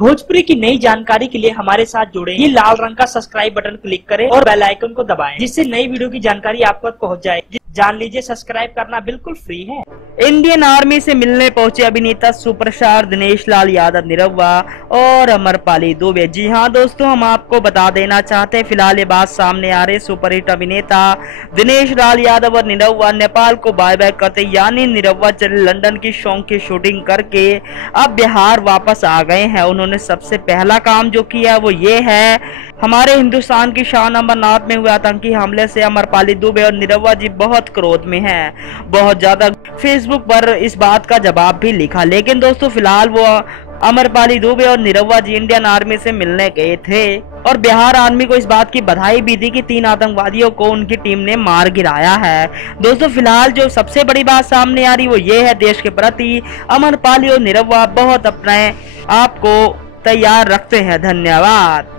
भोजपुरी की नई जानकारी के लिए हमारे साथ जुड़े। ये लाल रंग का सब्सक्राइब बटन क्लिक करें और बेल आइकन को दबाएं, जिससे नई वीडियो की जानकारी आप तक पहुंच जाए। जान लीजिए, सब्सक्राइब करना बिल्कुल फ्री है। इंडियन आर्मी से मिलने पहुंचे अभिनेता सुपरस्टार दिनेश लाल यादव निरहुआ और अमरपाली दुबे। जी हां दोस्तों, हम आपको बता देना चाहते हैं, फिलहाल ये बात सामने आ रही, सुपरहिट अभिनेता दिनेश लाल यादव और निरहुआ नेपाल को बाय बाय करते, यानी निरहुआ चले लंदन की सॉन्ग की शूटिंग करके अब बिहार वापस आ गए हैं। उन्होंने सबसे पहला काम जो किया वो ये है, हमारे हिंदुस्तान की शान अमरनाथ में हुए आतंकी हमले से अमरपाली दुबे और निरहुआ जी बहुत क्रोध में हैं, बहुत ज्यादा। फेसबुक पर इस बात का जवाब भी लिखा। लेकिन दोस्तों फिलहाल वो अमरपाली दुबे और निरहुआ जी इंडियन आर्मी से मिलने गए थे और बिहार आर्मी को इस बात की बधाई भी दी कि 3 आतंकवादियों को उनकी टीम ने मार गिराया है। दोस्तों फिलहाल जो सबसे बड़ी बात सामने आ रही वो ये है, देश के प्रति अमरपाली और निरहुआ बहुत अपने आप को तैयार रखते हैं। धन्यवाद।